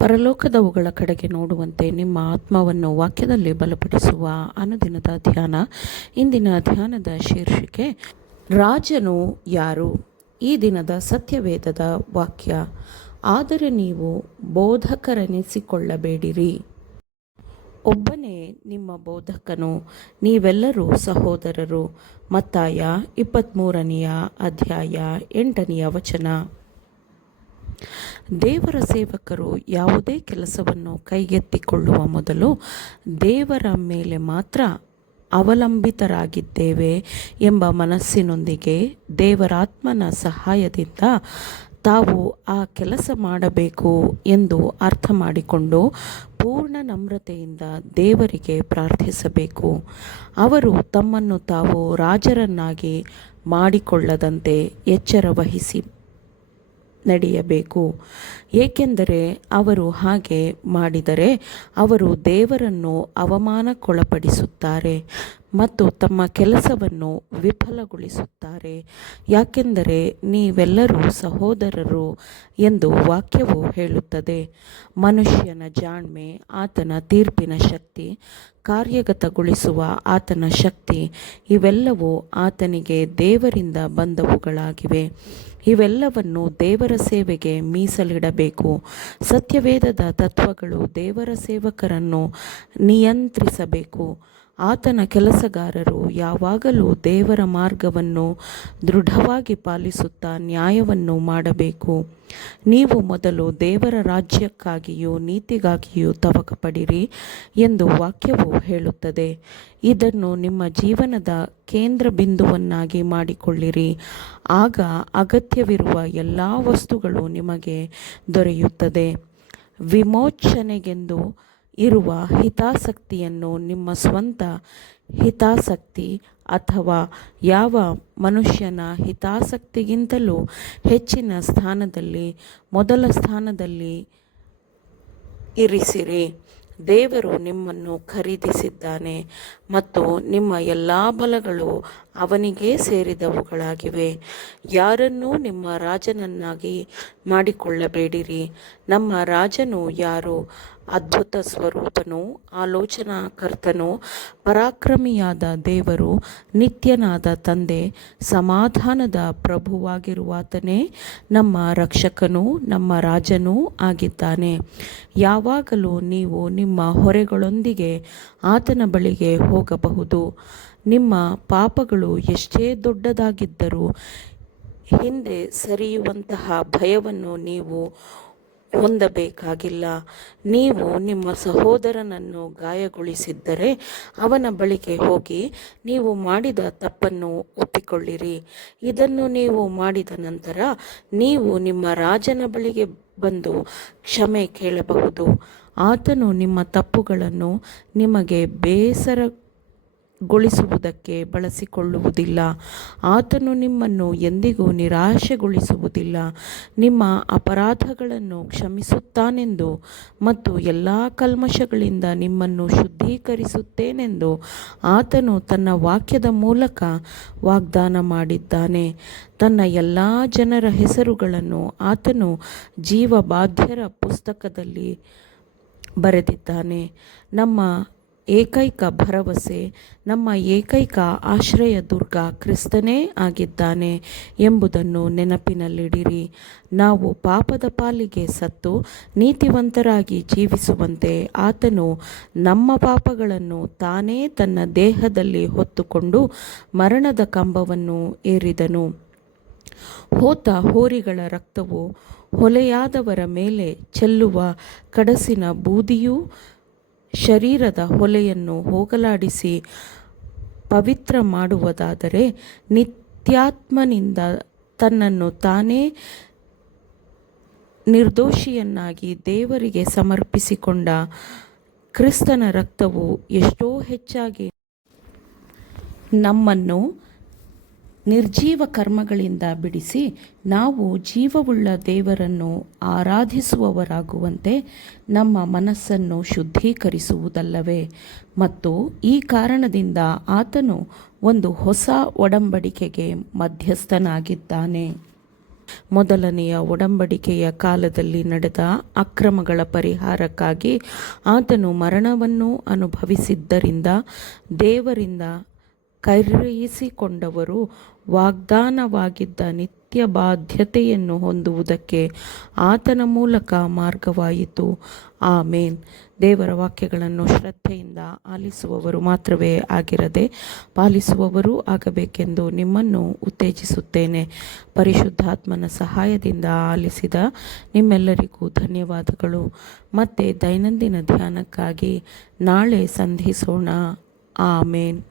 ಪರಲೋಕದವುಗಳ ಕಡೆಗೆ ನೋಡುವಂತೆ ನಿಮ್ಮ ಆತ್ಮವನ್ನು ವಾಕ್ಯದಲ್ಲಿ ಬಲಪಡಿಸುವ ಅನುದಿನದ ಧ್ಯಾನ. ಇಂದಿನ ಧ್ಯಾನದ ಶೀರ್ಷಿಕೆ ರಾಜನು ಯಾರು? ಈ ದಿನದ ಸತ್ಯವೇದದ ವಾಕ್ಯ, ಆದರೆ ನೀವು ಬೋಧಕರೆನಿಸಿಕೊಳ್ಳಬೇಡಿರಿ, ಒಬ್ಬನೇ ನಿಮ್ಮ ಬೋಧಕನು, ನೀವೆಲ್ಲರೂ ಸಹೋದರರು. ಮತ್ತಾಯ 23ನೇ ಅಧ್ಯಾಯ 8ನೇ ವಚನ. ದೇವರ ಸೇವಕರು ಯಾವುದೇ ಕೆಲಸವನ್ನು ಕೈಗೆತ್ತಿಕೊಳ್ಳುವ ಮೊದಲು ದೇವರ ಮೇಲೆ ಮಾತ್ರ ಅವಲಂಬಿತರಾಗಿದ್ದೇವೆ ಎಂಬ ಮನಸ್ಸಿನೊಂದಿಗೆ ದೇವರಾತ್ಮನ ಸಹಾಯದಿಂದ ತಾವು ಆ ಕೆಲಸ ಮಾಡಬೇಕು ಎಂದು ಅರ್ಥ ಮಾಡಿಕೊಂಡು ಪೂರ್ಣ ನಮ್ರತೆಯಿಂದ ದೇವರಿಗೆ ಪ್ರಾರ್ಥಿಸಬೇಕು. ಅವರು ತಮ್ಮನ್ನು ತಾವು ರಾಜರನ್ನಾಗಿ ಮಾಡಿಕೊಳ್ಳದಂತೆ ಎಚ್ಚರ ವಹಿಸಿ ನಡೆಯಬೇಕು. ಏಕೆಂದರೆ ಅವರು ಹಾಗೆ ಮಾಡಿದರೆ ಅವರು ದೇವರನ್ನು ಅವಮಾನಕ್ಕೊಳಪಡಿಸುತ್ತಾರೆ ಮತ್ತು ತಮ್ಮ ಕೆಲಸವನ್ನು ವಿಫಲಗೊಳಿಸುತ್ತಾರೆ. ಯಾಕೆಂದರೆ ನೀವೆಲ್ಲರೂ ಸಹೋದರರು ಎಂದು ವಾಕ್ಯವು ಹೇಳುತ್ತದೆ. ಮನುಷ್ಯನ ಜಾಣ್ಮೆ, ಆತನ ತೀರ್ಪಿನ ಶಕ್ತಿ, ಕಾರ್ಯಗತಗೊಳಿಸುವ ಆತನ ಶಕ್ತಿ, ಇವೆಲ್ಲವೂ ಆತನಿಗೆ ದೇವರಿಂದ ಬಂದವುಗಳಾಗಿವೆ. ಇವೆಲ್ಲವನ್ನು ದೇವರ ಸೇವೆಗೆ ಮೀಸಲಿಡಬೇಕು. ಸತ್ಯವೇದದ ತತ್ವಗಳು ದೇವರ ಸೇವಕರನ್ನು ನಿಯಂತ್ರಿಸಬೇಕು. ಆತನ ಕೆಲಸಗಾರರು ಯಾವಾಗಲೂ ದೇವರ ಮಾರ್ಗವನ್ನು ದೃಢವಾಗಿ ಪಾಲಿಸುತ್ತಾ ನ್ಯಾಯವನ್ನು ಮಾಡಬೇಕು. ನೀವು ಮೊದಲು ದೇವರ ರಾಜ್ಯಕ್ಕಾಗಿಯೂ ನೀತಿಗಾಗಿಯೂ ತವಕಪಡಿರಿ ಎಂದು ವಾಕ್ಯವು ಹೇಳುತ್ತದೆ. ಇದನ್ನು ನಿಮ್ಮ ಜೀವನದ ಕೇಂದ್ರ ಬಿಂದುವನ್ನಾಗಿ ಮಾಡಿಕೊಳ್ಳಿರಿ. ಆಗ ಅಗತ್ಯವಿರುವ ಎಲ್ಲ ವಸ್ತುಗಳು ನಿಮಗೆ ದೊರೆಯುತ್ತದೆ. ವಿಮೋಚನೆಗೆಂದು ಇರುವ ಹಿತಾಸಕ್ತಿಯನ್ನು ನಿಮ್ಮ ಸ್ವಂತ ಹಿತಾಸಕ್ತಿ ಅಥವಾ ಯಾವ ಮನುಷ್ಯನ ಹಿತಾಸಕ್ತಿಗಿಂತಲೂ ಹೆಚ್ಚಿನ ಸ್ಥಾನದಲ್ಲಿ, ಮೊದಲ ಸ್ಥಾನದಲ್ಲಿ ಇರಿಸಿರಿ. ದೇವರು ನಿಮ್ಮನ್ನು ಖರೀದಿಸಿದ್ದಾನೆ ಮತ್ತು ನಿಮ್ಮ ಎಲ್ಲ ಬಲಗಳು ಅವನಿಗೇ ಸೇರಿದವುಗಳಾಗಿವೆ. ಯಾರನ್ನೂ ನಿಮ್ಮ ರಾಜನನ್ನಾಗಿ ಮಾಡಿಕೊಳ್ಳಬೇಡಿರಿ. ನಮ್ಮ ರಾಜನು ಯಾರು? ಅದ್ಭುತ ಸ್ವರೂಪನು, ಆಲೋಚನಾಕರ್ತನು, ಪರಾಕ್ರಮಿಯಾದ ದೇವರು, ನಿತ್ಯನಾದ ತಂದೆ, ಸಮಾಧಾನದ ಪ್ರಭುವಾಗಿರುವಾತನೇ ನಮ್ಮ ರಕ್ಷಕನೂ ನಮ್ಮ ರಾಜನೂ ಆಗಿದ್ದಾನೆ. ಯಾವಾಗಲೂ ನೀವು ನಿಮ್ಮ ಹೊರೆಗಳೊಂದಿಗೆ ಆತನ ಬಳಿಗೆ ಹೋಗಬಹುದು. ನಿಮ್ಮ ಪಾಪಗಳು ಎಷ್ಟೇ ದೊಡ್ಡದಾಗಿದ್ದರೂ ಹಿಂದೆ ಸರಿಯುವಂತಹ ಭಯವನ್ನು ನೀವು ಹೊಂದಬೇಕಾಗಿಲ್ಲ. ನೀವು ನಿಮ್ಮ ಸಹೋದರನನ್ನು ಗಾಯಗೊಳಿಸಿದ್ದರೆ ಅವನ ಬಳಿಗೆ ಹೋಗಿ ನೀವು ಮಾಡಿದ ತಪ್ಪನ್ನು ಒಪ್ಪಿಕೊಳ್ಳಿರಿ. ಇದನ್ನು ನೀವು ಮಾಡಿದ ನಂತರ ನೀವು ನಿಮ್ಮ ರಾಜನ ಬಳಿಗೆ ಬಂದು ಕ್ಷಮೆ ಕೇಳಬಹುದು. ಆತನು ನಿಮ್ಮ ತಪ್ಪುಗಳನ್ನು ನಿಮಗೆ ಬೇಸರಗೊಳಿಸುವುದಕ್ಕೆ ಬಳಸಿಕೊಳ್ಳುವುದಿಲ್ಲ. ಆತನು ನಿಮ್ಮನ್ನು ಎಂದಿಗೂ ನಿರಾಶೆಗೊಳಿಸುವುದಿಲ್ಲ. ನಿಮ್ಮ ಅಪರಾಧಗಳನ್ನು ಕ್ಷಮಿಸುತ್ತಾನೆಂದು ಮತ್ತು ಎಲ್ಲ ಕಲ್ಮಶಗಳಿಂದ ನಿಮ್ಮನ್ನು ಶುದ್ಧೀಕರಿಸುತ್ತೇನೆಂದು ಆತನು ತನ್ನ ವಾಕ್ಯದ ಮೂಲಕ ವಾಗ್ದಾನ ಮಾಡಿದ್ದಾನೆ. ತನ್ನ ಎಲ್ಲ ಜನರ ಹೆಸರುಗಳನ್ನು ಆತನು ಜೀವಬಾಧ್ಯರ ಪುಸ್ತಕದಲ್ಲಿ ಬರೆದಿದ್ದಾನೆ. ನಮ್ಮ ಏಕೈಕ ಭರವಸೆ, ನಮ್ಮ ಏಕೈಕ ಆಶ್ರಯ ದುರ್ಗ ಕ್ರಿಸ್ತನೇ ಆಗಿದ್ದಾನೆ ಎಂಬುದನ್ನು ನೆನಪಿನಲ್ಲಿಡಿರಿ. ನಾವು ಪಾಪದ ಪಾಲಿಗೆ ಸತ್ತು ನೀತಿವಂತರಾಗಿ ಜೀವಿಸುವಂತೆ ಆತನು ನಮ್ಮ ಪಾಪಗಳನ್ನು ತಾನೇ ತನ್ನ ದೇಹದಲ್ಲಿ ಹೊತ್ತುಕೊಂಡು ಮರಣದ ಕಂಬವನ್ನು ಏರಿದನು. ಹೋತ ಹೋರಿಗಳ ರಕ್ತವು ಹೊಲೆಯಾದವರ ಮೇಲೆ ಚೆಲ್ಲುವ ಕಡಸಿನ ಬೂದಿಯೂ ಶರೀರದ ಹೊಲೆಯನ್ನು ಹೋಗಲಾಡಿಸಿ ಪವಿತ್ರ ಮಾಡುವುದಾದರೆ, ನಿತ್ಯಾತ್ಮನಿಂದ ತನ್ನನ್ನು ತಾನೇ ನಿರ್ದೋಷಿಯನ್ನಾಗಿ ದೇವರಿಗೆ ಸಮರ್ಪಿಸಿಕೊಂಡ ಕ್ರಿಸ್ತನ ರಕ್ತವು ಎಷ್ಟೋ ಹೆಚ್ಚಾಗಿ ನಮ್ಮನ್ನು ನಿರ್ಜೀವ ಕರ್ಮಗಳಿಂದ ಬಿಡಿಸಿ ನಾವು ಜೀವವುಳ್ಳ ದೇವರನ್ನು ಆರಾಧಿಸುವವರಾಗುವಂತೆ ನಮ್ಮ ಮನಸ್ಸನ್ನು ಶುದ್ಧೀಕರಿಸುವುದಲ್ಲವೇ? ಮತ್ತು ಈ ಕಾರಣದಿಂದ ಆತನು ಒಂದು ಹೊಸ ಒಡಂಬಡಿಕೆಗೆ ಮಧ್ಯಸ್ಥನಾಗಿದ್ದಾನೆ. ಮೊದಲನೆಯ ಒಡಂಬಡಿಕೆಯ ಕಾಲದಲ್ಲಿ ನಡೆದ ಅಕ್ರಮಗಳ ಪರಿಹಾರಕ್ಕಾಗಿ ಆತನು ಮರಣವನ್ನು ಅನುಭವಿಸಿದ್ದರಿಂದ ದೇವರಿಂದ ಕೈಯಿಸಿಕೊಂಡವರು ವಾಗ್ದಾನವಾಗಿದ್ದ ನಿತ್ಯ ಬಾಧ್ಯತೆಯನ್ನು ಹೊಂದುವುದಕ್ಕೆ ಆತನ ಮೂಲಕ ಮಾರ್ಗವಾಯಿತು. ಆಮೇನ್. ದೇವರ ವಾಕ್ಯಗಳನ್ನು ಶ್ರದ್ಧೆಯಿಂದ ಆಲಿಸುವವರು ಮಾತ್ರವೇ ಆಗಿರದೆ ಪಾಲಿಸುವವರೂ ಆಗಬೇಕೆಂದು ನಿಮ್ಮನ್ನು ಉತ್ತೇಜಿಸುತ್ತೇನೆ. ಪರಿಶುದ್ಧಾತ್ಮನ ಸಹಾಯದಿಂದ ಆಲಿಸಿದ ನಿಮ್ಮೆಲ್ಲರಿಗೂ ಧನ್ಯವಾದಗಳು. ಮತ್ತೆ ದೈನಂದಿನ ಧ್ಯಾನಕ್ಕಾಗಿ ನಾಳೆ ಸಂಧಿಸೋಣ. ಆಮೇನ್.